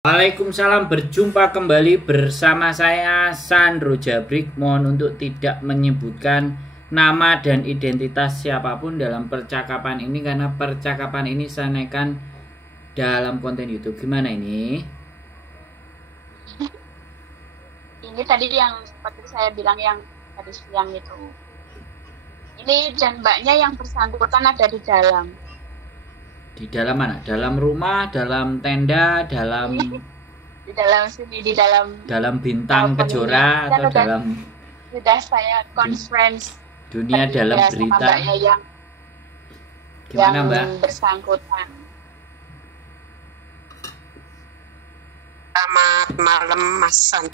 Waalaikumsalam, berjumpa kembali bersama saya Sandro Jabrik. Mohon untuk tidak menyebutkan nama dan identitas siapapun dalam percakapan ini, karena percakapan ini saya naikkan dalam konten YouTube. Gimana ini? Ini tadi yang seperti saya bilang yang tadi siang itu. Ini dan mbaknya yang bersangkutan ada di dalam. Di dalam mana? Dalam rumah, dalam tenda, dalam di dalam sini, di dalam bintang kejora atau dalam sudah saya conference dunia dalam berita. Mbaknya yang gimana Mbak? Bersangkutan. Selamat malam Mas San.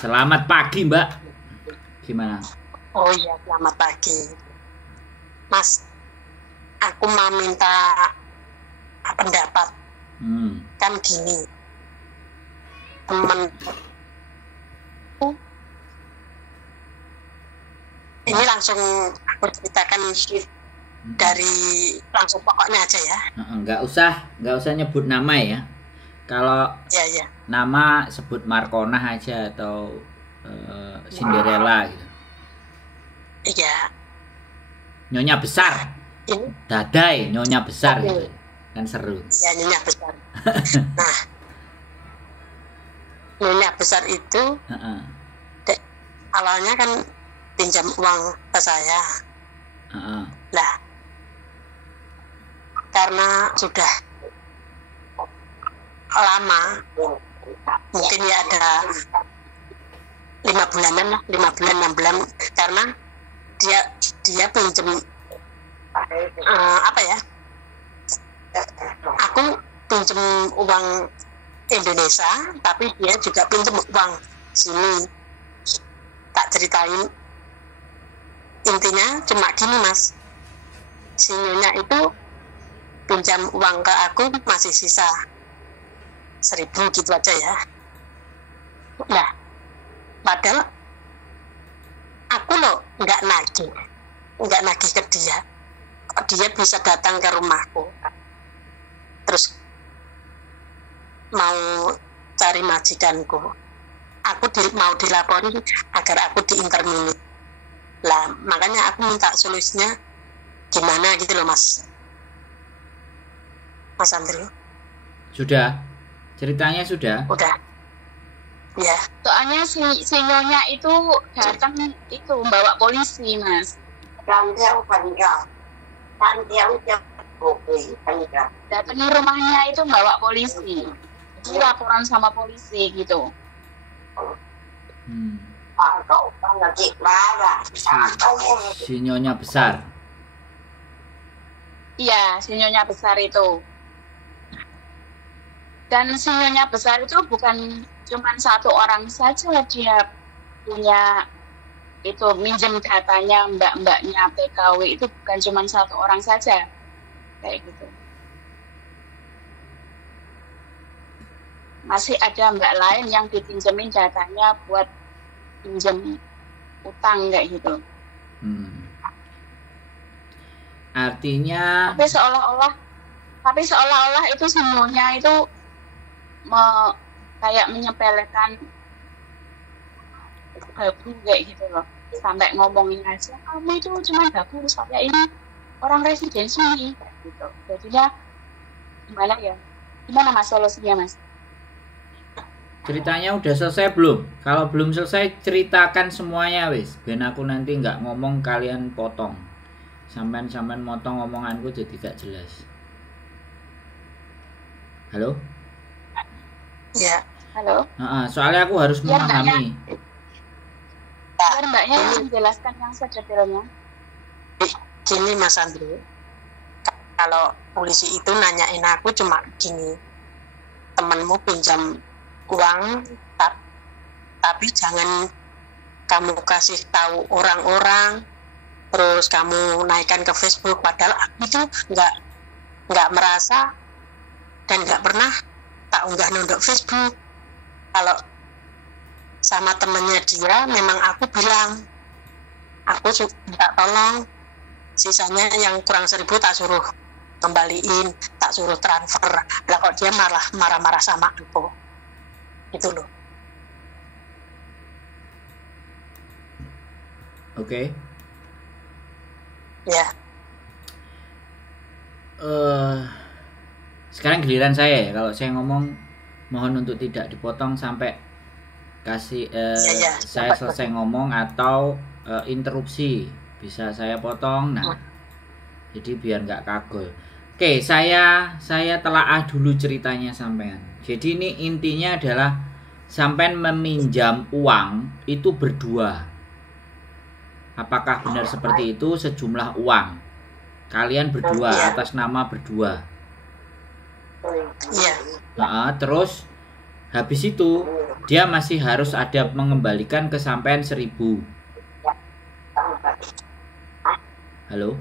Selamat pagi Mbak. Gimana? Oh iya, selamat pagi Mas. Aku mau minta pendapat. Kan gini, temen ini langsung aku ceritakan dari langsung pokoknya aja ya. Nggak usah nyebut nama ya. Kalau ya. Nama sebut Markonah aja atau Cinderella gitu. Iya. Nyonya besar. Ini Dadai nyonya besar gitu. Kan seru. Ya, nyonya besar. Nah, nyonya besar itu awalnya kan pinjam uang ke saya. Lah, karena sudah lama, mungkin ya ada 5 bulanan lah, 5 bulan 6 bulan, karena dia pinjam apa ya? Aku pinjam uang Indonesia, tapi dia juga pinjam uang sini. Tak ceritain. Intinya cuma gini Mas. Si nyonya itu pinjam uang ke aku masih sisa 1.000 gitu aja ya. Nah, padahal aku loh nggak nagih ke dia. Kok dia bisa datang ke rumahku, terus mau cari majikanku. Aku mau dilapori agar aku diinterminate. Lah, makanya aku minta solusinya gimana gitu loh Mas Andri. Sudah? Ceritanya sudah? Udah. Ya. Soalnya si nyonya itu datang itu bawa polisi Mas. Datang rumahnya itu bawa polisi. Jadi laporan sama polisi gitu. Si nyonya besar. Iya, si nyonya besar itu. Dan si nyonya besar itu bukan cuma satu orang saja dia punya itu minjem datanya mbak-mbaknya TKW itu bukan cuma satu orang saja kayak gitu. Masih ada mbak lain yang dipinjemin datanya buat pinjem utang kayak gitu. Artinya tapi seolah-olah itu semuanya itu kayak menyepelekan babu kayak gitu loh, sampai ngomongin aja kamu itu cuma babu, saya ini orang residensi kayak gitu. Jadinya gimana Mas solusinya Mas? ceritanya udah selesai belum? Kalau belum selesai ceritakan semuanya wis, ben aku nanti nggak ngomong kalian potong. Sampean motong omonganku jadi gak jelas. Halo? Ya. Halo? Soalnya aku harus memahami. Biar mbaknya menjelaskan yang sedetailnya. Gini Mas Andri, kalau polisi itu nanyain aku cuma gini, temenmu pinjam uang, tapi jangan kamu kasih tahu orang-orang, terus kamu naikkan ke Facebook. Padahal aku itu nggak merasa dan nggak pernah tak unggah nondok Facebook. Kalau sama temennya dia, memang aku bilang aku minta tolong, sisanya yang kurang 1.000 tak suruh kembaliin, tak suruh transfer. Lah kok dia malah marah-marah sama aku. Gitu loh. Oke. Ya. Sekarang giliran saya ya. Kalau saya ngomong, mohon untuk tidak dipotong sampai kasih saya selesai ngomong, atau interupsi bisa saya potong. Nah, jadi biar nggak kagol. Oke, saya telaah dulu ceritanya sampean. Jadi ini intinya adalah sampean meminjam uang itu berdua. Apakah benar seperti itu? Sejumlah uang kalian berdua atas nama berdua. Iya. Nah, terus habis itu dia masih harus ada mengembalikan ke sampean 1.000. Halo?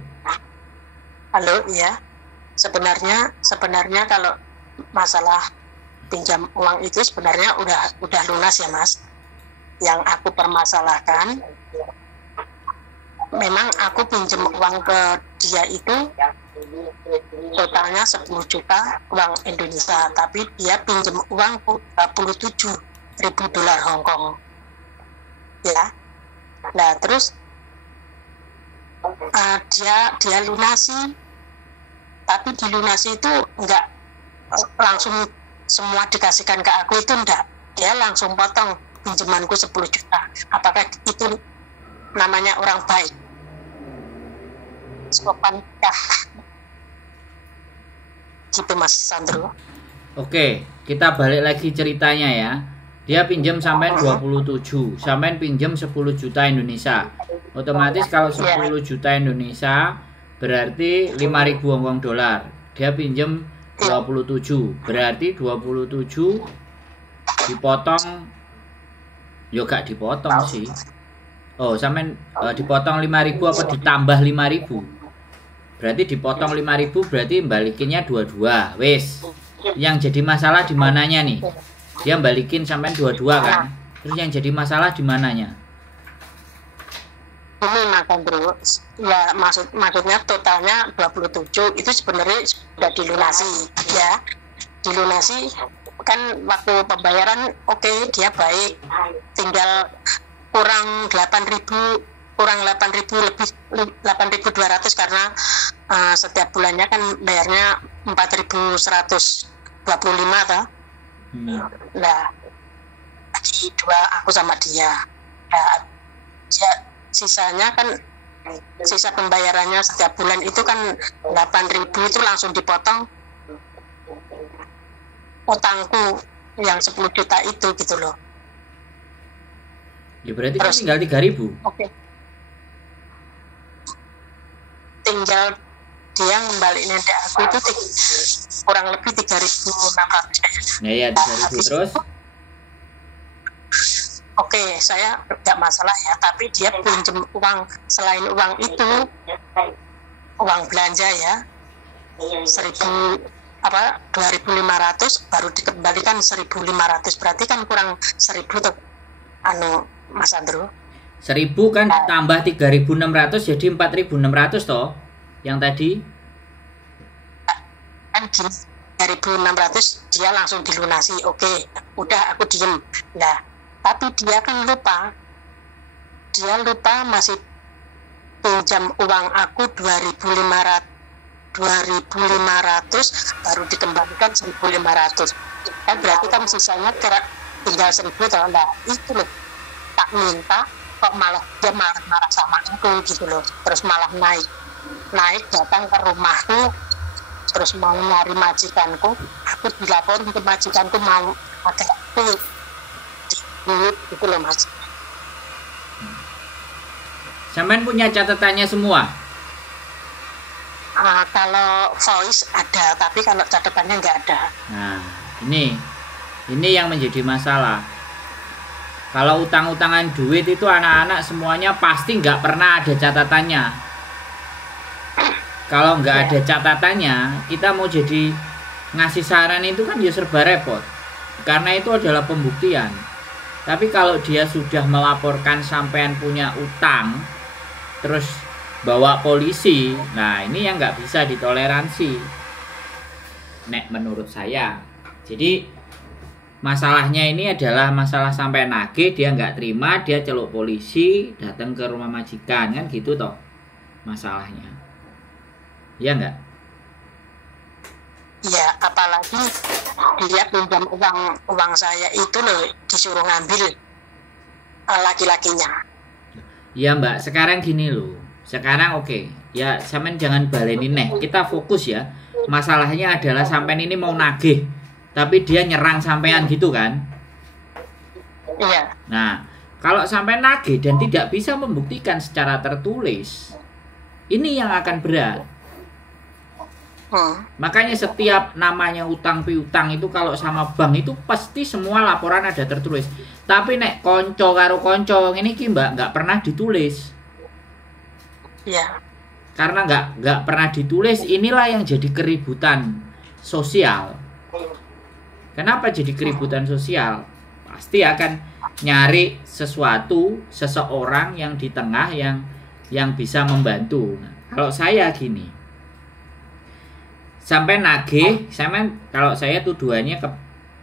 Halo, iya. Sebenarnya kalau masalah pinjam uang itu sebenarnya udah lunas ya, Mas. Yang aku permasalahkan, memang aku pinjam uang ke dia itu totalnya 10 juta uang Indonesia, tapi dia pinjam uang 47.000 dolar Hongkong. Ya. Nah, terus dia lunasi, tapi dilunasi itu enggak langsung semua dikasihkan ke aku, itu enggak. Dia langsung potong pinjamanku 10 juta. Apakah itu namanya orang baik? Sopan kah? Gitu, Mas Sandro. Oke, kita balik lagi ceritanya ya. Dia pinjam sampean 27, sampean pinjam 10 juta Indonesia. Otomatis kalau 10 juta Indonesia berarti 5.000 Hongkong dolar. Dia pinjam 27, berarti 27 dipotong, yo gak dipotong sih. Oh, sampean dipotong 5.000 apa ditambah 5.000? Berarti dipotong 5.000, berarti balikinnya 22. Wes. Yang jadi masalah di mananya nih? Dia balikin sampean 22 kan? Terus yang jadi masalah di mananya? Ini Mas Andrew, ya maksudnya totalnya 27 itu sebenarnya sudah dilunasi ya. Dilunasi kan waktu pembayaran oke, dia baik, tinggal kurang 8.000 lebih 8.200 karena setiap bulannya kan bayarnya 4.125 toh. Nah, lagi dua aku sama dia. Nah, sisanya kan sisa pembayarannya setiap bulan itu kan 8.000 itu langsung dipotong utangku yang 10 juta itu gitu loh. Ya berarti terus, tinggal 3.000. Oke. Tinggal dia ngembaliin ke aku itu kurang lebih 3.600 kayaknya. Ya 3.000 terus. Oke, saya tidak masalah ya, tapi dia pinjam uang selain uang itu, uang belanja ya, 2.500 baru dikembalikan 1.500, berarti kan kurang 1.000 tuh, Mas Andrew. 1.000 kan tambah 3.600 jadi 4.600 toh, yang tadi. Kan 3.600 dia langsung dilunasi, oke, udah aku diem. Nah, tapi dia kan lupa masih pinjam uang aku 2.500 baru dikembalikan 1.500, kan berarti kan sisanya tinggal 1.000 toh. Nah, itu loh tak minta kok malah dia marah sama aku gitu loh, terus malah naik datang ke rumahku, terus mau nyari majikanku, aku dilaporin ke majikanku mau pakai aku gitu loh, Mas. Sampean punya catatannya semua? Kalau voice ada, tapi kalau catatannya nggak ada. Nah, ini yang menjadi masalah. Kalau utang-utangan duit itu anak-anak semuanya pasti nggak pernah ada catatannya. Kalau nggak ada catatannya, kita mau jadi ngasih saran itu kan ya serba repot. Karena itu adalah pembuktian. Tapi kalau dia sudah melaporkan sampean punya utang, terus bawa polisi. Nah, ini yang nggak bisa ditoleransi, nek menurut saya. Jadi masalahnya ini adalah masalah sampai nagih, dia nggak terima, dia celuk polisi, datang ke rumah majikan, kan gitu toh masalahnya. Iya nggak? Ya, apalagi dia pinjam uang saya itu loh, disuruh ngambil laki-lakinya. Ya Mbak, sekarang gini loh. Sekarang oke. Ya, sampean jangan baleni neh. Kita fokus ya. Masalahnya adalah sampean ini mau nagih, tapi dia nyerang sampean gitu kan? Iya. Nah, kalau sampean nagih dan tidak bisa membuktikan secara tertulis, ini yang akan berat. Makanya setiap namanya utang piutang itu kalau sama bank itu pasti semua laporan ada tertulis. Tapi nek konco karo konco ini ki Mbak nggak pernah ditulis. Iya. Karena nggak pernah ditulis, inilah yang jadi keributan sosial. Kenapa jadi keributan sosial? Pasti akan nyari seseorang yang di tengah yang bisa membantu. Nah, kalau saya gini, sampai nagih, kalau saya tuduhannya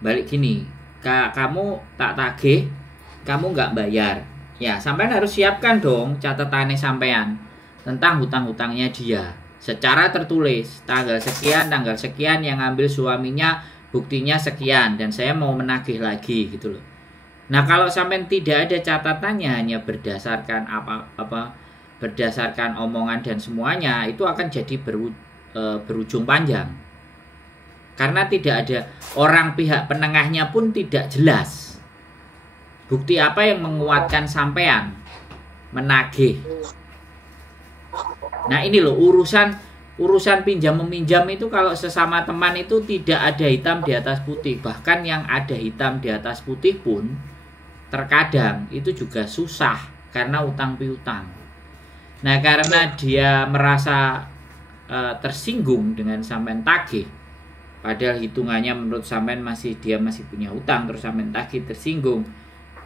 balik gini, kamu tak tagih, kamu nggak bayar, ya sampean harus siapkan dong catatannya sampean tentang hutang-hutangnya dia secara tertulis, tanggal sekian yang ambil suaminya, buktinya sekian, dan saya mau menagih lagi gitu loh. Nah, kalau sampean tidak ada catatannya, hanya berdasarkan berdasarkan omongan dan semuanya, itu akan jadi berujung panjang. Karena tidak ada orang pihak penengahnya pun tidak jelas. Bukti apa yang menguatkan sampean menagih. Nah, ini loh urusan pinjam meminjam itu kalau sesama teman itu tidak ada hitam di atas putih. Bahkan yang ada hitam di atas putih pun terkadang itu juga susah karena utang piutang. Nah, karena dia merasa tersinggung dengan sampean tagih, padahal hitungannya menurut sampean dia masih punya hutang, terus sampean tagih, tersinggung.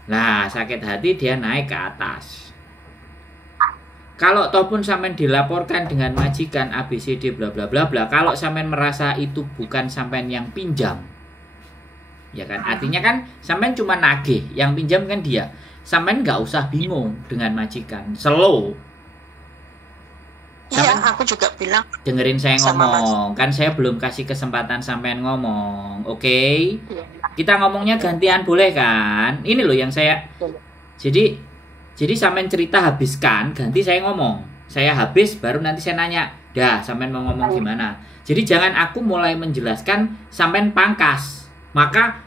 Nah, sakit hati, dia naik ke atas. Kalau toh pun sampean dilaporkan dengan majikan ABCD bla bla bla bla, kalau sampean merasa itu bukan sampean yang pinjam, ya kan, artinya kan sampean cuma nagih, yang pinjam kan dia. Sampean nggak usah bingung dengan majikan, slow. Iya, aku juga bilang. Dengerin saya ngomong, kan saya belum kasih kesempatan sampean ngomong, oke? Kita ngomongnya gantian boleh kan? Ini loh yang saya. Jadi sampean cerita habiskan, ganti saya ngomong. Saya habis, baru nanti saya nanya. Dah, sampean mau ngomong gimana? Jadi jangan aku mulai menjelaskan sampean pangkas. Maka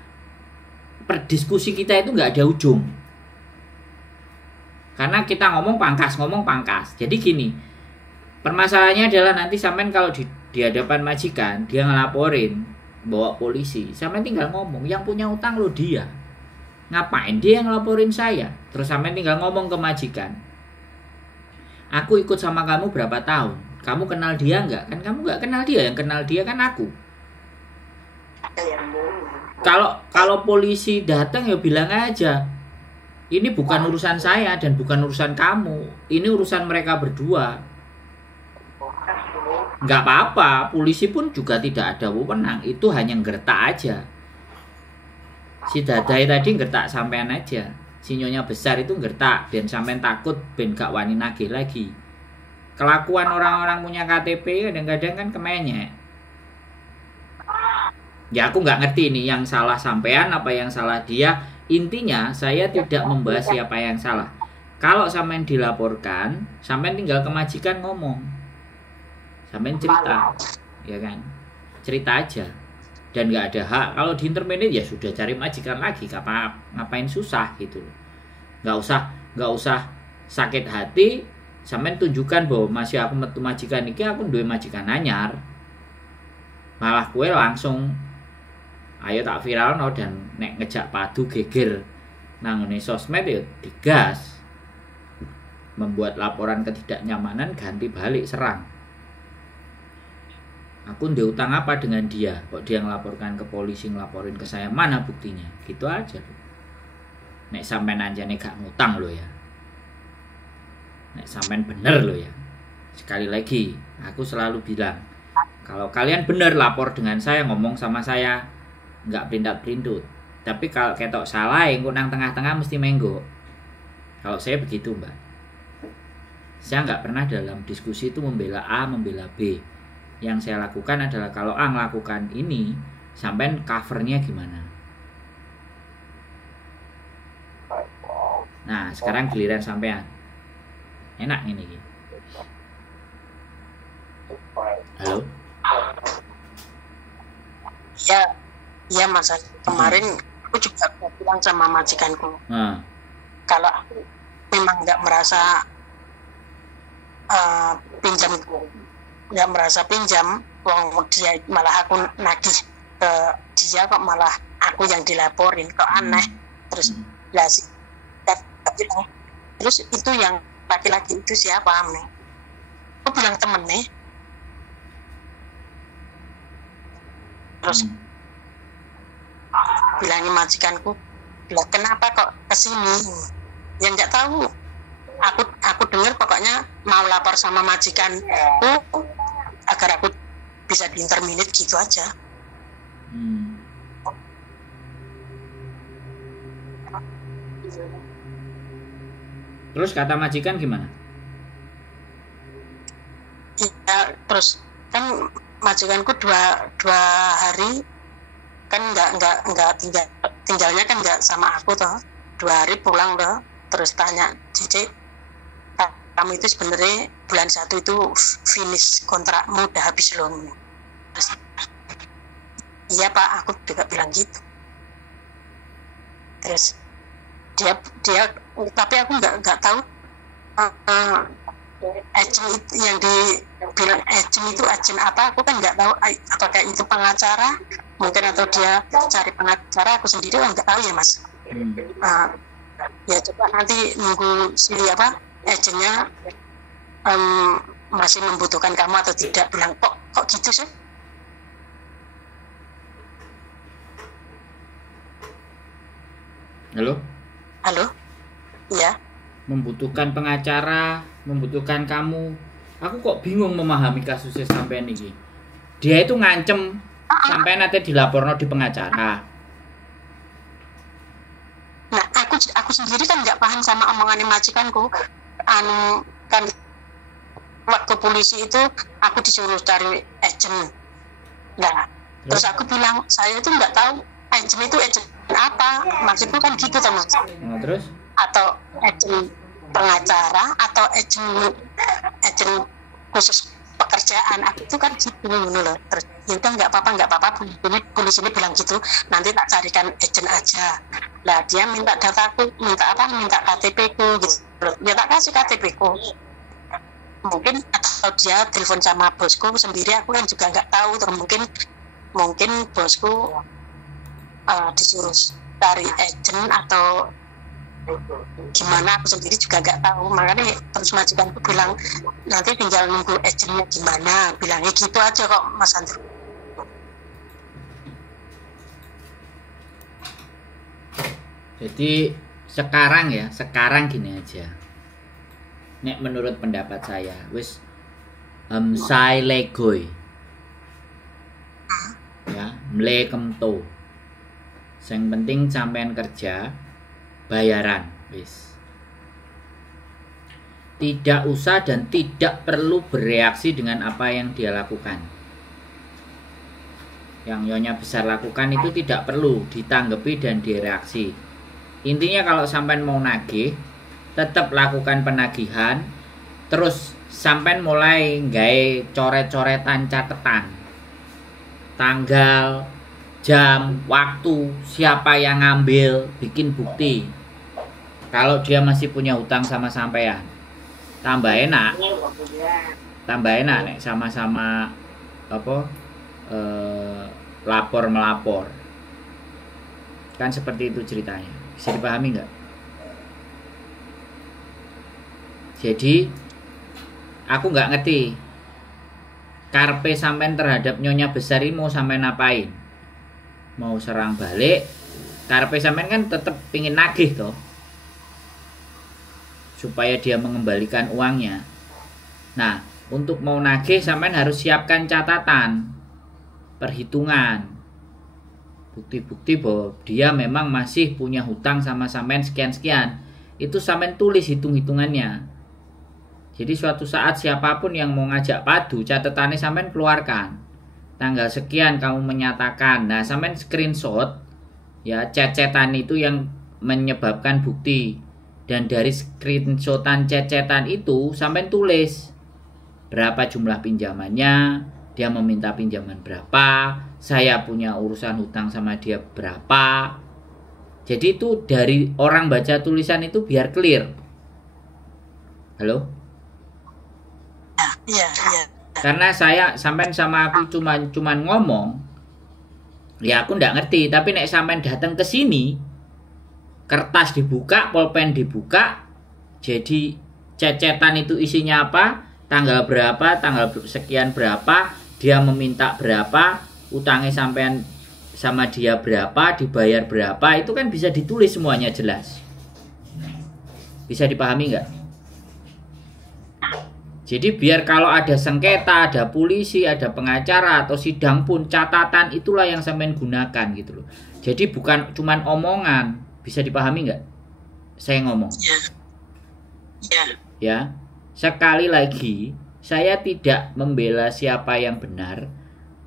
perdiskusi kita itu nggak ada ujung. Karena kita ngomong pangkas. Jadi gini. Permasalahannya adalah nanti sampean kalau di hadapan majikan, dia ngelaporin, bawa polisi, sampean tinggal ngomong, yang punya utang lo dia. Ngapain dia ngelaporin saya? Terus sampean tinggal ngomong ke majikan, aku ikut sama kamu berapa tahun? Kamu kenal dia nggak? Kan kamu nggak kenal dia, yang kenal dia kan aku. Kalau polisi datang ya bilang aja, ini bukan urusan saya dan bukan urusan kamu, ini urusan mereka berdua. Nggak apa-apa, polisi pun juga tidak ada wewenang, itu hanya ngertak aja. Si Dadai tadi ngertak sampean aja, si Nyonya Besar itu ngertak, dan sampean takut ben gak wani nagih lagi. Kelakuan orang-orang punya KTP kadang-kadang kan kemenyek. Ya aku nggak ngerti ini yang salah sampean apa yang salah dia. Intinya saya tidak membahas siapa yang salah. Kalau sampean dilaporkan, sampean tinggal ke majikan ngomong. Sampean cerita, ya kan, cerita aja, dan nggak ada hak. Kalau di intermediate ya sudah cari majikan lagi, ngapain susah gitu, nggak usah sakit hati. Sampean tunjukkan bahwa masih aku metu majikan iki, aku duwe majikan anyar, malah kue langsung ayo tak viral no, dan nek ngejak padu geger nangone sosmed ya digas, membuat laporan ketidaknyamanan ganti balik serang. Aku ndek utang apa dengan dia? Kok dia ngelaporkan ke polisi, ngelaporin ke saya, mana buktinya? Gitu aja. Nek sampean anjane gak ngutang lo ya. Nek sampean bener lo ya. Sekali lagi, aku selalu bilang, kalau kalian benar lapor dengan saya, ngomong sama saya, nggak perintat-perintut. Tapi kalau ketok salah, engko nang tengah-tengah mesti menggo. Kalau saya begitu, Mbak. Saya nggak pernah dalam diskusi itu membela A, membela B. Yang saya lakukan adalah kalau A melakukan ini, sampai covernya gimana. Nah, sekarang giliran sampean. Enak ini. Halo? Ya Mas, kemarin aku juga bilang sama majikanku, kalau aku memang nggak merasa nggak merasa pinjam, wong dia malah aku nagih ke dia, kok malah aku yang dilaporin, kok aneh. Terus terus itu yang laki-laki itu siapa, Ame? Aku bilang temen nih. Terus bilangin majikanku, bilang kenapa kok kesini? Ya nggak tahu. Aku dengar pokoknya mau lapor sama majikanku agar aku bisa diinterminate gitu aja. Terus kata majikan gimana? Ya, terus kan majikanku dua hari kan nggak tinggalnya kan nggak sama aku toh, 2 hari pulang toh. Terus tanya, Cici, kamu itu sebenarnya bulan 1 itu finish kontrakmu, udah habis belum? Terus, iya Pak, aku juga bilang gitu. Terus dia tapi aku nggak tahu agent yang dibilang agent itu agent apa, aku kan nggak tahu apakah itu pengacara mungkin atau dia cari pengacara, aku sendiri kan nggak tahu ya Mas. Ya coba nanti nunggu si agentnya masih membutuhkan kamu atau tidak. Bilang kok gitu sih. Halo ya, membutuhkan pengacara, membutuhkan kamu. Aku kok bingung memahami kasusnya sampean ini. Dia itu ngancem sampai nanti dilaporno di pengacara. Nah, aku sendiri kan nggak paham sama omongan majikanku. Kan waktu polisi itu aku disuruh cari agent. Nah, terus aku bilang saya itu nggak tahu agent itu agent apa. Maksudku kan gitu teman. Nah, terus? Atau agent pengacara atau agent khusus pekerjaan, aku itu kan gitu loh. Terus ya udah nggak apa-apa, polisi ini bilang gitu, nanti tak carikan agent aja. Lah dia minta dataku, minta KTP ku gitu. Ya tak kasih KTP ku. Mungkin atau dia telepon sama bosku sendiri, aku kan juga nggak tahu. Terus mungkin bosku disuruh cari agent atau gimana, aku sendiri juga nggak tahu. Makanya terus majikanku bilang nanti tinggal nunggu agentnya gimana, bilangnya gitu aja kok Mas Andrew. Jadi sekarang gini aja. Nek menurut pendapat saya, wis saya legoy. Ya, mle kemto. Yang penting sampean kerja bayaran, wis. Tidak usah dan tidak perlu bereaksi dengan apa yang dia lakukan. Yang Nyonya Besar lakukan itu tidak perlu ditanggapi dan direaksi. Intinya kalau sampean mau nagih, tetap lakukan penagihan. Terus sampean mulai gawe coret-coretan catatan, tanggal, jam, waktu, siapa yang ngambil, bikin bukti. Kalau dia masih punya hutang sama sampean, tambah enak nek sama-sama lapor melapor. Kan seperti itu ceritanya. Bisa dipahami nggak? Jadi aku nggak ngerti karpe sampean terhadap Nyonya Besar ini mau sampean apain? Mau serang balik? Karpe sampean kan tetap pingin nagih toh, supaya dia mengembalikan uangnya. Nah, untuk mau nagih sampean harus siapkan catatan, perhitungan, bukti-bukti bahwa dia memang masih punya hutang sama sampean sekian-sekian. Itu sampean tulis hitung-hitungannya. Jadi suatu saat siapapun yang mau ngajak padu, catatannya sampean keluarkan. Tanggal sekian kamu menyatakan. Nah, sampean screenshot ya cecetan itu yang menyebabkan bukti. Dan dari screenshotan cecetan itu sampean tulis berapa jumlah pinjamannya, dia meminta pinjaman berapa, saya punya urusan hutang sama dia berapa. Jadi itu dari orang baca tulisan itu biar clear. Halo? Iya. Karena saya sampean sama aku cuman ngomong, ya aku ndak ngerti. Tapi nek sampean datang ke sini, kertas dibuka, pulpen dibuka, jadi cecetan itu isinya apa, tanggal berapa, tanggal sekian berapa, dia meminta berapa, utangnya sampean sama dia berapa, dibayar berapa, itu kan bisa ditulis semuanya jelas. Bisa dipahami nggak? Jadi biar kalau ada sengketa, ada polisi, ada pengacara atau sidang pun, catatan itulah yang sampean gunakan gitu loh. Jadi bukan cuman omongan. Bisa dipahami nggak? Saya ngomong. Ya. Sekali lagi, saya tidak membela siapa yang benar,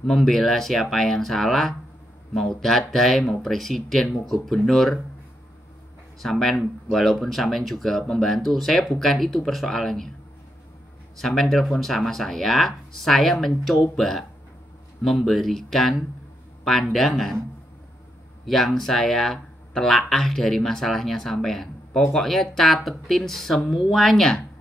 membela siapa yang salah, mau dadai, mau presiden, mau gubernur, sampean walaupun sampean juga membantu, saya bukan itu persoalannya. Sampean telepon sama saya mencoba memberikan pandangan yang saya telaah dari masalahnya sampean. Pokoknya catetin semuanya.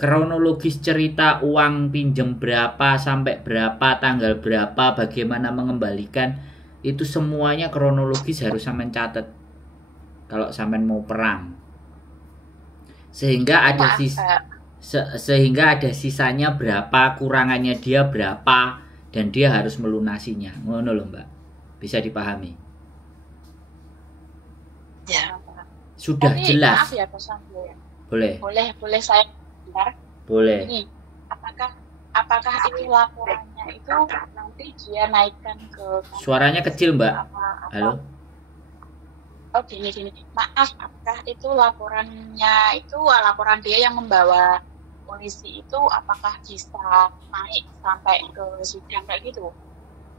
Kronologis cerita uang pinjem berapa sampai berapa, tanggal berapa, bagaimana mengembalikan, itu semuanya kronologis harus sampean catat. Kalau sampean mau perang. Sehingga ada sisanya berapa, kurangannya dia berapa, dan dia harus melunasinya. Ngono loh, Mbak. Bisa dipahami? Ya. Sudah tapi, jelas. Maaf ya, Pak Sambo. Boleh saya benar. Boleh. Ini, apakah itu laporannya itu nanti dia naikkan ke Suaranya kecil, Mbak. Halo. Oh, gini. Maaf, apakah itu laporan dia yang membawa polisi itu apakah bisa naik sampai ke sidang kayak gitu?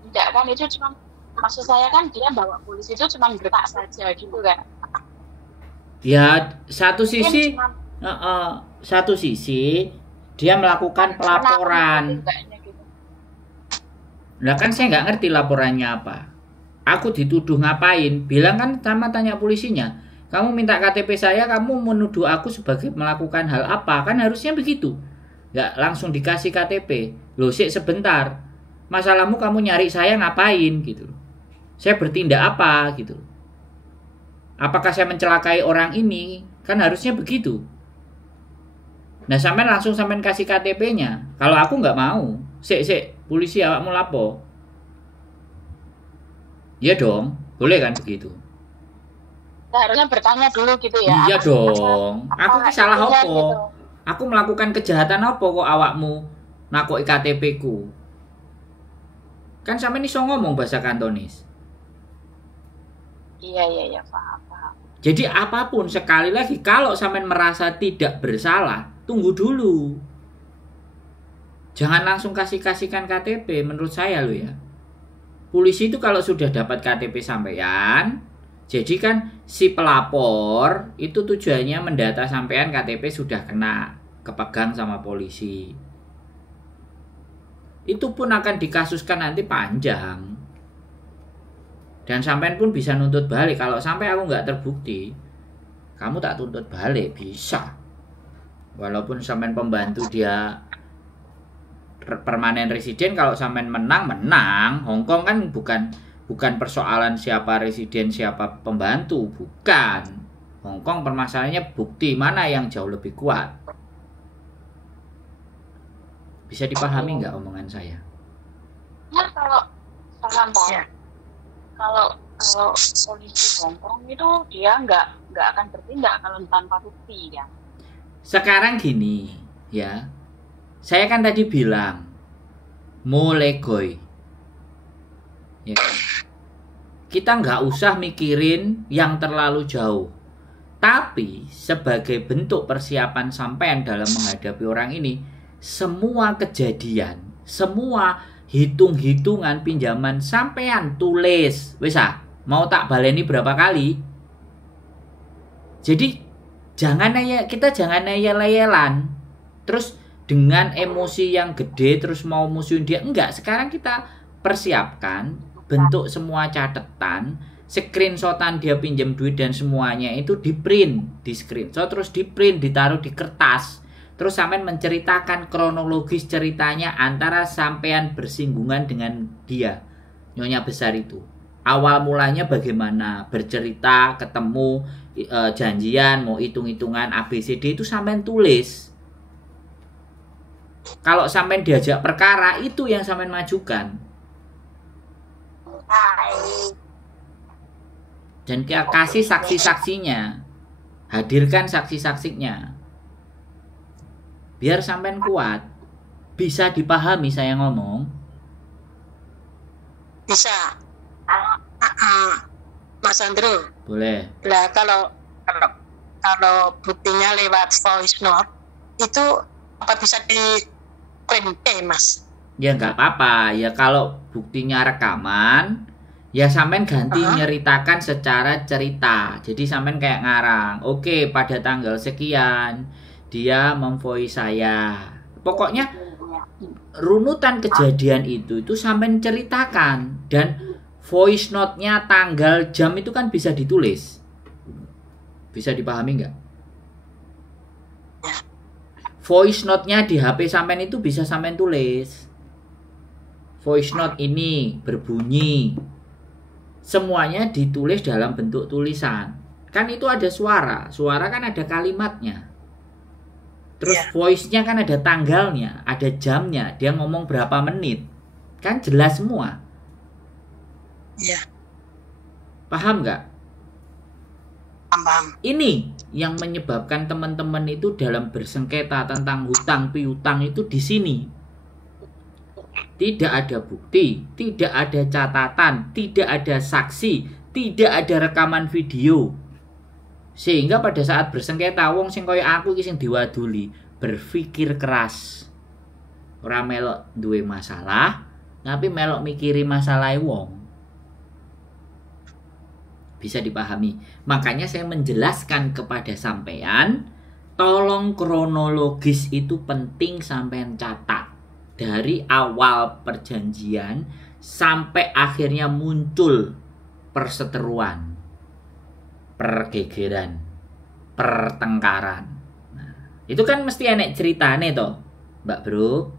Tidak kan, itu cuma, maksud saya kan dia bawa polisi itu cuma gertak saja gitu kan? Ya, satu sisi dia melakukan pelaporan. Nah kan saya nggak ngerti laporannya apa. Aku dituduh ngapain? Bilang kan sama tanya polisinya. Kamu minta KTP saya, kamu menuduh aku sebagai melakukan hal apa? Kan harusnya begitu. Nggak langsung dikasih KTP. Loh, sebentar. Masalahmu kamu nyari saya ngapain gitu. Saya bertindak apa gitu. Apakah saya mencelakai orang ini? Kan harusnya begitu. Nah, sampean langsung kasih KTP-nya. Kalau aku nggak mau. Polisi awakmu lapo. Iya dong, boleh kan begitu. Harusnya bertanya dulu gitu ya. Iya dong. Aku salah apa? Gitu. Aku melakukan kejahatan apa kok awakmu nakoki KTP ku? Kan sampean iso ngomong bahasa Kantonis. Iya, paham. Jadi apapun, sekali lagi, kalau sampean merasa tidak bersalah, tunggu dulu. Jangan langsung kasihkan KTP, menurut saya loh ya. Polisi itu kalau sudah dapat KTP sampean, jadi kan si pelapor itu tujuannya mendata sampean KTP sudah kena kepegang sama polisi. Itu pun akan dikasuskan nanti panjang. Dan sampean pun bisa nuntut balik. Kalau sampai aku nggak terbukti, kamu tak tuntut balik, bisa. Walaupun sampean pembantu dia permanen residen, kalau sampean menang. Hongkong kan bukan persoalan siapa residen siapa pembantu, bukan. Hongkong permasalahannya bukti mana yang jauh lebih kuat. Bisa dipahami nggak omongan saya? Ya, kalau paham Pak. Kalau polisi Hongkong itu dia nggak akan bertindak kalau tanpa bukti ya. Sekarang gini ya, Saya kan tadi bilang molegoy, ya kan? Kita nggak usah mikirin yang terlalu jauh. Tapi sebagai bentuk persiapan sampean dalam menghadapi orang ini, semua kejadian, semua hitung-hitungan pinjaman sampean tulis. Wis mau tak baleni berapa kali? Jadi kita jangan ayel-ayelan. Terus dengan emosi yang gede terus mau musuhin dia. Enggak, sekarang kita persiapkan bentuk semua catatan, screenshotan dia pinjam duit dan semuanya itu di print, di screenshot terus di print, ditaruh di kertas. Terus sampean menceritakan kronologis ceritanya antara sampean bersinggungan dengan dia, Nyonya Besar itu. Awal mulanya bagaimana, bercerita, ketemu, janjian, mau hitung-hitungan ABCD itu sampean tulis. Kalau sampean diajak perkara itu yang sampean majukan. Dan kasih saksi-saksinya, hadirkan saksi-saksinya, biar sampean kuat, bisa dipahami saya ngomong. Bisa, Mas Andrew. Boleh. Lah kalau buktinya lewat voice note itu apa bisa di print Mas? Ya nggak apa-apa. Ya kalau buktinya rekaman, ya sampean ganti nyeritakan secara cerita. Jadi sampean kayak ngarang. Oke, pada tanggal sekian dia memvoice saya. Pokoknya runutan kejadian itu sampean ceritakan, dan voice note-nya tanggal jam itu kan bisa ditulis. Bisa dipahami nggak? Voice note-nya di HP sampean itu bisa sampean tulis. Voice note ini berbunyi. Semuanya ditulis dalam bentuk tulisan. Kan itu ada suara. Suara kan ada kalimatnya. Terus voice-nya kan ada tanggalnya, ada jamnya. Dia ngomong berapa menit. Kan jelas semua. Iya. Paham nggak? Paham. Ini yang menyebabkan teman-teman itu dalam bersengketa tentang hutang piutang itu di sini. Tidak ada bukti, tidak ada catatan, tidak ada saksi, tidak ada rekaman video. Sehingga pada saat bersengketa, wong sing kaya aku iki sing diwaduli, berpikir keras. Ora melok duwe masalah, tapi melok mikiri masalah wong. Bisa dipahami. Makanya saya menjelaskan kepada sampean, tolong kronologis itu penting sampean catat. Dari awal perjanjian sampai akhirnya muncul perseteruan, pergegeran, pertengkaran. Nah, itu kan mesti enek ceritane toh, Mbak Bro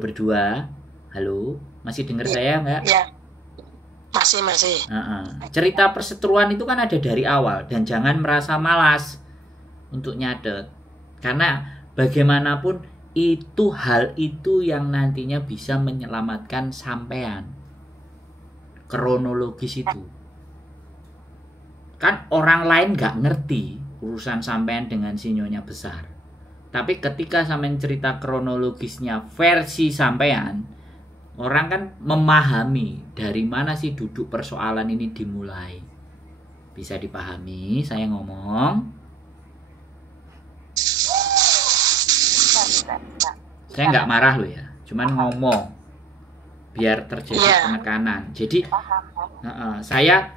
berdua. Halo, masih dengar saya nggak? Iya. Masih. Cerita perseteruan itu kan ada dari awal, dan jangan merasa malas untuk nyatet, karena bagaimanapun itu hal itu yang nantinya bisa menyelamatkan sampean. Kronologis itu kan orang lain gak ngerti urusan sampean dengan si Nyonya Besar, tapi ketika sampean cerita kronologisnya versi sampean, orang kan memahami dari mana sih duduk persoalan ini dimulai. Bisa dipahami saya ngomong? Saya nggak marah loh ya, cuman ngomong biar terjadi penekanan. Jadi saya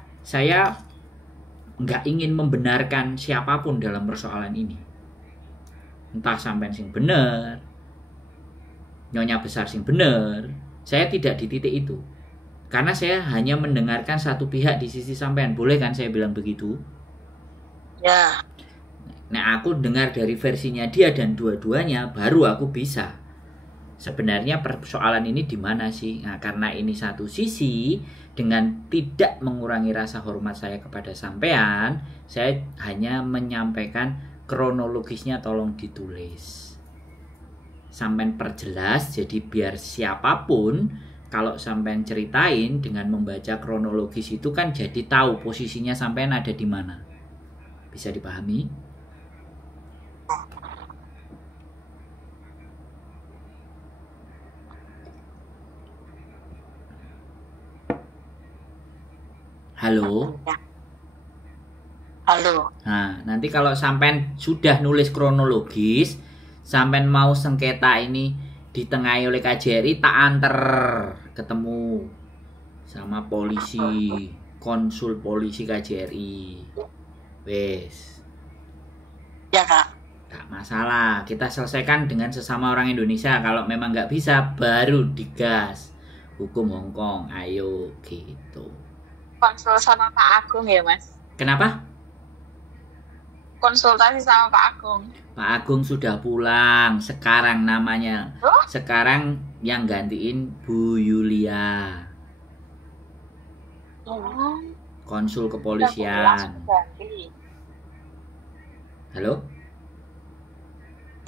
nggak ingin membenarkan siapapun dalam persoalan ini. Entah sampean sing bener, Nyonya Besar sing bener, saya tidak di titik itu. Karena saya hanya mendengarkan satu pihak di sisi sampean. Boleh kan saya bilang begitu? Ya. Nah, aku dengar dari versinya dia dan dua-duanya, baru aku bisa. Sebenarnya persoalan ini di mana sih? Nah, karena ini satu sisi, dengan tidak mengurangi rasa hormat saya kepada sampean, saya hanya menyampaikan kronologisnya tolong ditulis. Sampean perjelas, jadi biar siapapun kalau sampean ceritain dengan membaca kronologis itu kan jadi tahu posisinya sampean ada di mana. Bisa dipahami? Halo. Halo. Nah, nanti kalau sampean sudah nulis kronologis, sampean mau sengketa ini ditengahi oleh KJRI, tak anter ketemu sama polisi, konsul polisi KJRI. Wes. Ya Kak. Tak masalah, kita selesaikan dengan sesama orang Indonesia. Kalau memang nggak bisa, baru digas. Hukum Hongkong, ayo gitu. Konsul sama Pak Agung ya Mas? Kenapa? Konsultasi sama Pak Agung. Pak Agung sudah pulang. Sekarang namanya. Oh? Sekarang yang gantiin Bu Yulia. Oh. Konsul Udah kepolisian. ganti. Halo?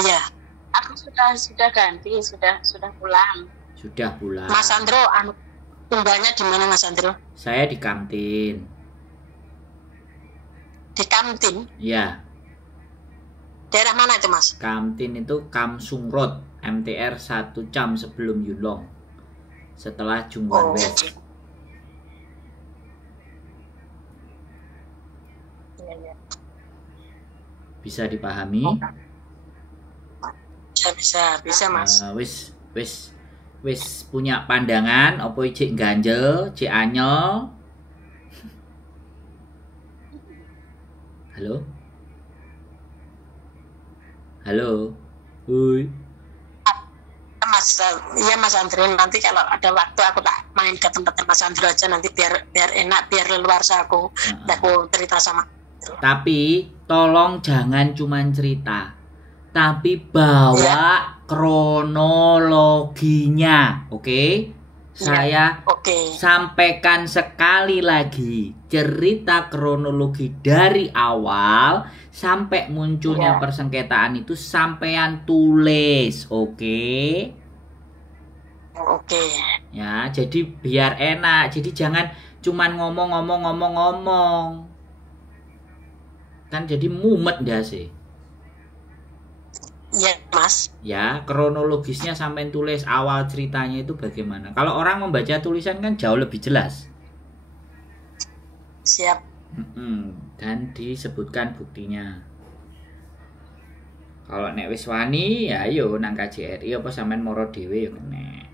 Iya. Aku sudah ganti, sudah pulang. Sudah pulang. Mas Andro, tinggalnya di mana Mas Andro? Saya di kantin. Di kantin. Ya, Daerah mana itu Mas? kantin itu Kamsung Road, MTR 1 jam sebelum Yulong. Setelah Jungwon West. Iya. Bisa dipahami? Bisa Mas. Wis punya pandangan opo cek ganjel, cek anyel. Halo? Halo? Hui. Mas, iya Mas Andro, nanti kalau ada waktu aku tak main ke tempat Mas Andro aja nanti biar enak, biar leluasa aku cerita sama. Tapi tolong jangan cuman cerita, tapi bawa kronologinya, oke? Saya sampaikan sekali lagi cerita kronologi dari awal sampai munculnya persengketaan itu sampean tulis, oke? Oke. Ya, jadi biar enak. Jadi jangan cuman ngomong. Kan jadi mumet dah sih. Iya Mas. Ya, kronologisnya sampai tulis awal ceritanya itu bagaimana. Kalau orang membaca tulisan kan jauh lebih jelas. Siap. Dan disebutkan buktinya. Kalau nek wis wani, ya ayo nang KJRI apa sampean moro dhewe ya nek.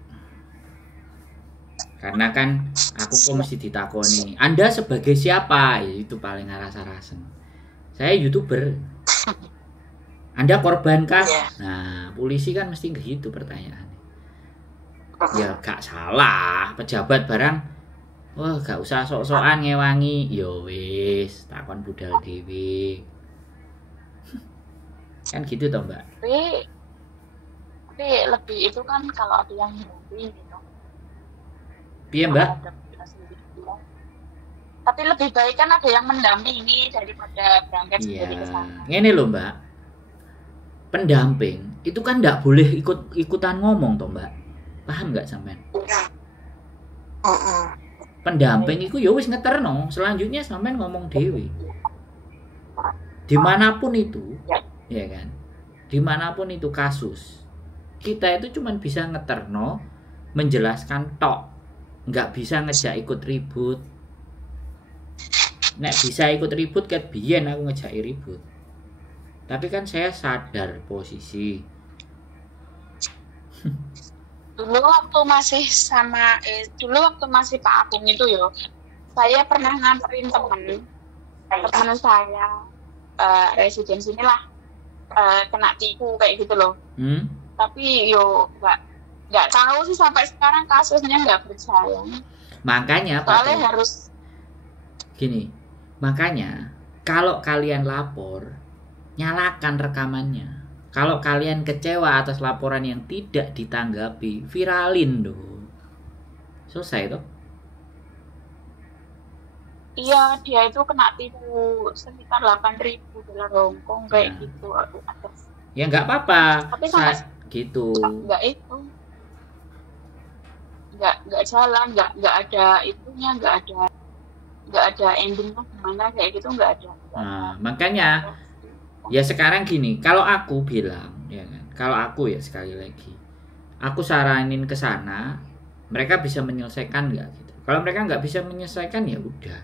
Karena kan aku kok mesti ditakoni. Anda sebagai siapa? Ya, itu paling rasa-rasen. Saya YouTuber. Anda korbankah? Nah, polisi kan mesti gitu pertanyaannya. Ya gak salah, pejabat barang. Wah, gak usah sok-sokan ngewangi. Yo wis, takon budal dhewe. Kan gitu toh, Mbak. Tapi lebih itu kan kalau ada yang ngerti gitu. Piye, Mbak? Tapi lebih baik kan ada yang mendampingi daripada berangkat sendiri ke sana. Ngene lho, Mbak. Pendamping itu kan nggak boleh ikutan ngomong toh Mbak, paham nggak sampean? Pendamping itu ya wis ngeterno, selanjutnya sampean ngomong dewi. Dimanapun itu, ya kan? Dimanapun itu kasus, kita itu cuma bisa ngeterno, menjelaskan tok, nggak bisa ngejak ikut ribut. Nek bisa ikut ribut kan biyen aku ngejak ribut. Tapi kan saya sadar posisi. Dulu waktu masih Pak Agung itu yo, saya pernah nganterin teman saya residen sini lah kena tipu kayak gitu loh. Tapi yo nggak tahu sih sampai sekarang kasusnya nggak berjalan. Makanya soalnya harus gini. Makanya kalau kalian lapor, nyalakan rekamannya. Kalau kalian kecewa atas laporan yang tidak ditanggapi, viralin dong. Selesai toh? Iya, dia itu kena tipu sekitar 8.000 dolar Hongkong kayak gitu. Ya nggak apa-apa. Tapi sampai gitu. Nggak itu. Nggak jalan, nggak ada itunya, nggak ada endingnya gimana kayak gitu, nggak ada. Nah, makanya ya sekarang gini, kalau aku bilang, ya kan, kalau aku ya sekali lagi, aku saranin ke sana, mereka bisa menyelesaikan nggak gitu. Kalau mereka nggak bisa menyelesaikan ya udah,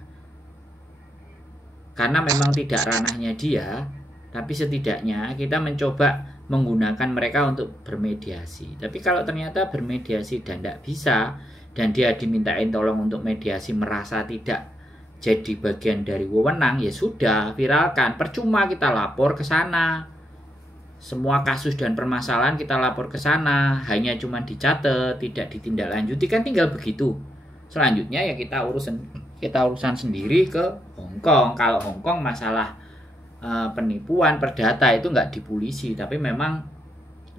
karena memang tidak ranahnya dia, tapi setidaknya kita mencoba menggunakan mereka untuk bermediasi. Tapi kalau ternyata bermediasi dan tidak bisa, dan dia dimintain tolong untuk mediasi merasa tidak jadi bagian dari wewenang, ya sudah, viralkan. Percuma kita lapor ke sana. Semua kasus dan permasalahan kita lapor ke sana, hanya cuma dicatat, tidak ditindaklanjuti, kan tinggal begitu. Selanjutnya ya kita urusan sendiri ke Hong Kong. Kalau Hong Kong masalah penipuan perdata itu nggak di polisi, tapi memang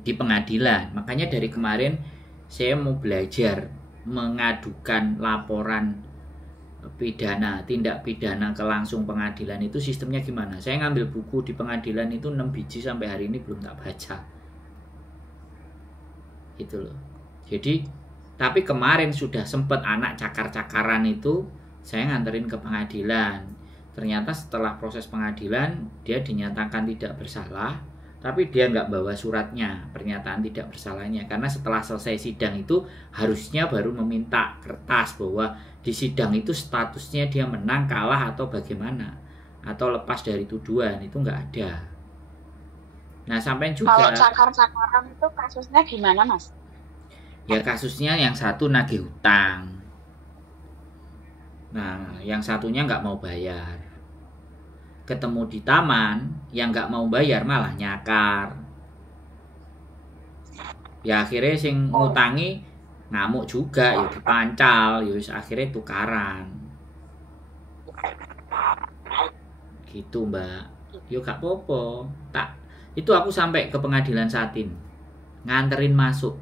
di pengadilan. Makanya dari kemarin saya mau belajar mengadukan laporan pidana, tindak pidana ke langsung pengadilan itu sistemnya gimana. Saya ngambil buku di pengadilan itu 6 biji sampai hari ini belum tak baca. Gitu loh. Jadi, tapi kemarin sudah sempat anak cakar-cakaran itu saya nganterin ke pengadilan. Ternyata setelah proses pengadilan dia dinyatakan tidak bersalah, tapi dia nggak bawa suratnya pernyataan tidak bersalahnya, karena setelah selesai sidang itu harusnya baru meminta kertas bahwa di sidang itu statusnya dia menang, kalah, atau bagaimana, atau lepas dari tuduhan. Itu nggak ada. Nah, sampai juga kalau cakar-cakaran itu kasusnya gimana, Mas? Ya kasusnya yang satu nagih hutang, nah yang satunya nggak mau bayar. Ketemu di taman, yang nggak mau bayar malah nyakar. Ya akhirnya sing ngutangi ngamuk juga, ya dipancal, ya akhirnya tukaran. Gitu Mbak. Yo gak apa-apa. Tak, itu aku sampai ke pengadilan Satin, nganterin masuk,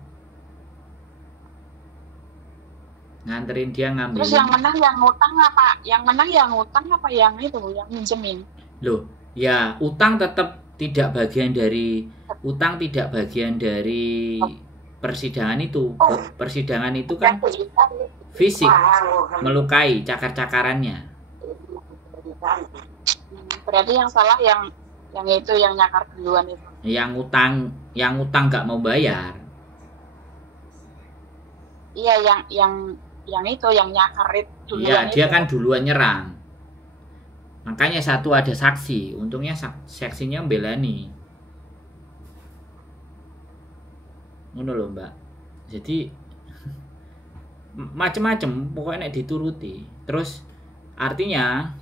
nganterin dia ngambil. Terus yang menang yang ngutang apa? Yang menang yang ngutang apa yang itu yang minjemin? Loh, ya utang tetap tidak bagian dari persidangan itu. Persidangan itu kan fisik, melukai, cakar-cakarannya. Berarti yang salah yang itu yang nyakar duluan itu. Yang utang nggak mau bayar. Iya, yang itu yang nyakar itu duluan. Iya, dia itu. kan duluan nyerang. Makanya satu ada saksi, untungnya saksinya belani. Ngono lho, Mbak. Jadi macem-macem pokoknya nek dituruti. Terus artinya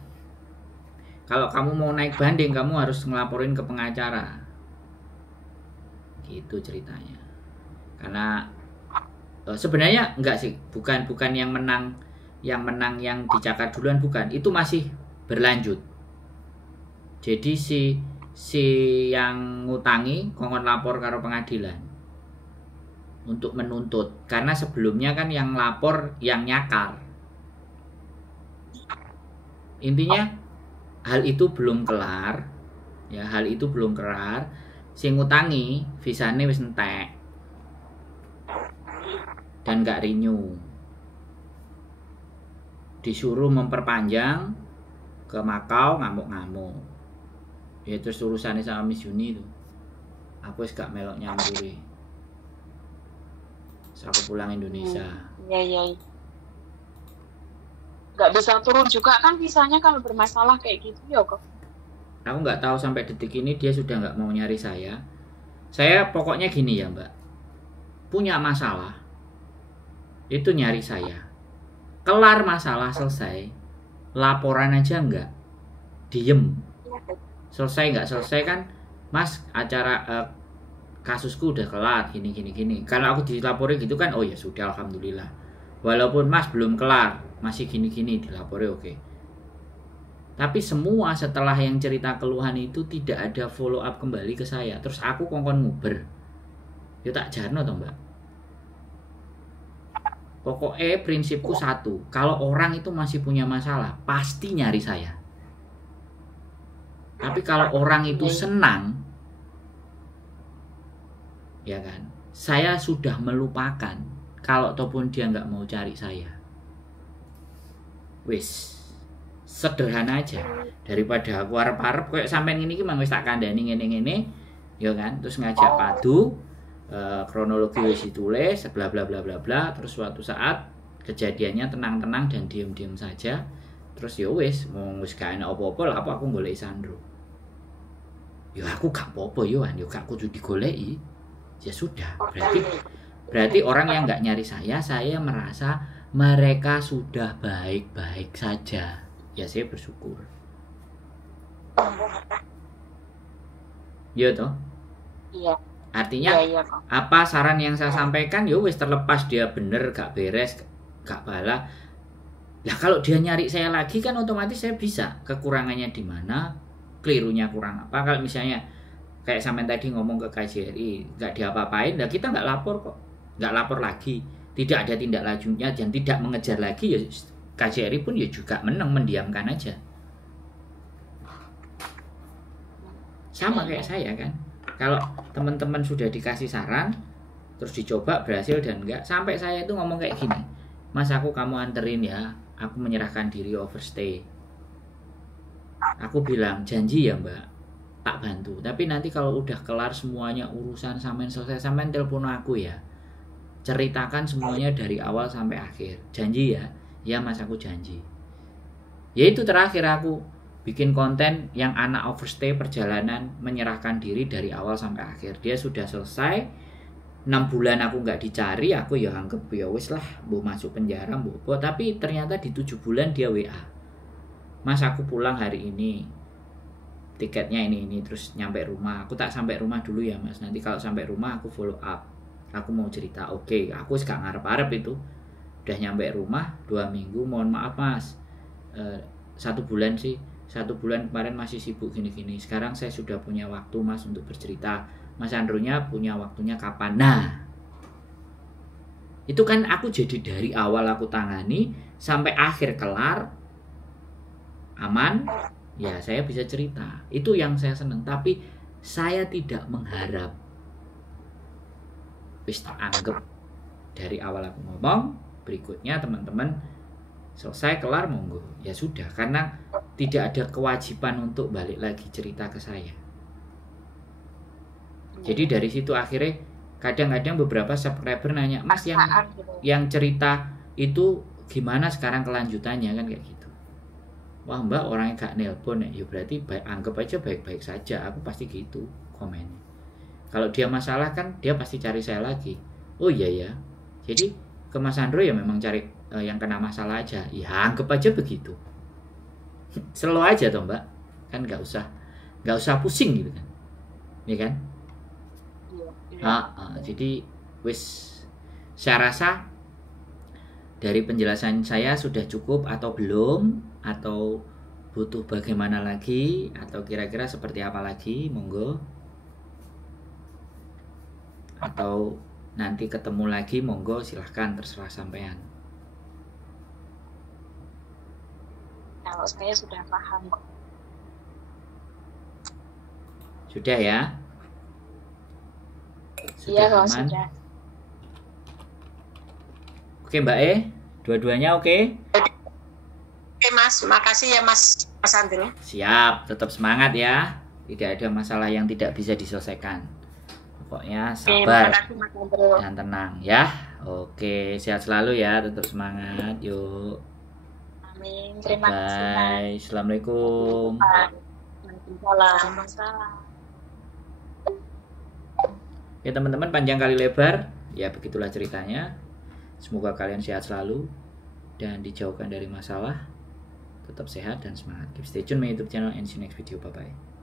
kalau kamu mau naik banding, kamu harus ngelaporin ke pengacara. Gitu ceritanya. Karena sebenarnya enggak sih, bukan yang menang yang dicakar duluan, bukan. Itu masih berlanjut. Jadi si yang ngutangi kongkon lapor karo pengadilan untuk menuntut, karena sebelumnya kan yang lapor yang nyakar. Intinya hal itu belum kelar, ya, hal itu belum kelar. Si ngutangi visane wis entek dan gak renew, disuruh memperpanjang ke Makau, ngamuk-ngamuk. Ya terus urusannya sama Miss Yuni itu, aku wis gak melok nyampuri. Aku pulang Indonesia. Iya. Gak bisa turun juga kan visanya kalau bermasalah kayak gitu ya kok. Aku nggak tahu sampai detik ini dia sudah nggak mau nyari saya. Saya pokoknya gini ya Mbak, punya masalah itu nyari saya. Kelar masalah selesai, laporan aja enggak, diem. Selesai nggak selesai kan, Mas acara kasusku udah kelar gini. Kalau aku dilapori gitu kan, oh ya sudah alhamdulillah. Walaupun Mas belum kelar, masih gini dilapori oke. Tapi semua setelah yang cerita keluhan itu tidak ada follow up kembali ke saya. Terus aku kongkon nguber, ya tak jarno toh Mbak. Pokoknya prinsipku satu, kalau orang itu masih punya masalah, pasti nyari saya. Tapi kalau orang itu senang, ya kan, saya sudah melupakan. Kalau ataupun dia nggak mau cari saya, wis sederhana aja. Daripada aku arep-arep kayak sampean ngene iki mang wis tak kandhani ngene-ngene, ya kan, terus ngajak padu. Kronologi wis ditulis bla bla bla bla bla, terus suatu saat kejadiannya tenang-tenang dan diam-diam saja, Terus ya wis gak enak apa-apa lah apa aku golek Sandro. Ya aku gak apa-apa yo ya gak kudu digoleki. Ya sudah, berarti orang yang nggak nyari saya merasa mereka sudah baik-baik saja. Ya saya bersyukur. Iya toh? Iya. Artinya Iya, apa saran yang saya sampaikan ya wis terlepas dia bener gak beres gak bala. Lah kalau dia nyari saya lagi kan otomatis saya bisa kekurangannya di mana, kelirunya kurang apa. Kalau misalnya kayak sampean tadi ngomong ke KJRI nggak diapa-apain, lah kita nggak lapor kok, nggak lapor lagi, tidak ada tindak lanjutnya dan tidak mengejar lagi, ya KJRI pun ya juga menang mendiamkan aja. Sama kayak saya kan, kalau teman-teman sudah dikasih saran terus dicoba berhasil dan enggak, sampai saya itu ngomong kayak gini, Mas aku kamu anterin ya, aku menyerahkan diri overstay. Aku bilang janji ya Mbak, tak bantu. Tapi nanti kalau udah kelar semuanya urusan sampean selesai, sampean telepon aku ya. Ceritakan semuanya dari awal sampai akhir. Janji ya? Ya Mas aku janji. Ya itu terakhir aku bikin konten yang anak overstay perjalanan menyerahkan diri dari awal sampai akhir. Dia sudah selesai 6 bulan aku nggak dicari, aku ya anggap ya wis lah, mau masuk penjara, mau tapi ternyata di 7 bulan dia WA. Mas aku pulang hari ini, tiketnya ini terus nyampe rumah. Aku tak sampai rumah dulu ya Mas, nanti kalau sampai rumah aku follow up, aku mau cerita. Oke, aku gak ngarep-arep itu. Udah nyampe rumah 2 minggu, mohon maaf Mas, 1 bulan sih, 1 bulan kemarin masih sibuk gini-gini, sekarang saya sudah punya waktu Mas untuk bercerita. Mas Andronya punya waktunya kapan? Nah itu kan aku jadi dari awal aku tangani sampai akhir kelar aman, ya saya bisa cerita. Itu yang saya senang. Tapi saya tidak mengharap wis anggap dari awal aku ngomong, berikutnya teman-teman selesai kelar monggo. Ya sudah, karena tidak ada kewajiban untuk balik lagi cerita ke saya. Jadi dari situ akhirnya kadang-kadang beberapa subscriber nanya, Mas yang cerita itu gimana sekarang kelanjutannya, kan kayak gitu. Wah Mbak orangnya gak nelpon ya berarti anggap aja baik-baik saja. Aku pasti gitu komennya. Kalau dia masalah kan dia pasti cari saya lagi. Oh iya ya, jadi ke Mas Andro ya memang cari yang kena masalah aja. Ya anggap aja begitu. Slow aja toh Mbak, kan gak usah pusing gitu kan, ya kan? Jadi wis, saya rasa dari penjelasan saya sudah cukup atau belum, atau butuh bagaimana lagi, atau kira-kira seperti apa lagi, monggo. Atau nanti ketemu lagi, monggo silahkan, terserah sampean. Kalau saya sudah paham kok. Sudah ya? Iya kalau sudah. Oke Mbak dua-duanya oke? Oke Mas, makasih ya Mas Andro. Siap, tetap semangat ya. Tidak ada masalah yang tidak bisa diselesaikan. Pokoknya sabar dan tenang ya. Oke, sehat selalu ya, tetap semangat. Yuk. Amin. Terima kasih. Bye. Assalamualaikum. Waalaikumsalam. Ya teman-teman, panjang kali lebar. Ya begitulah ceritanya. Semoga kalian sehat selalu dan dijauhkan dari masalah. Tetap sehat dan semangat. Keep stay tune my YouTube channel and see you next video. Bye bye.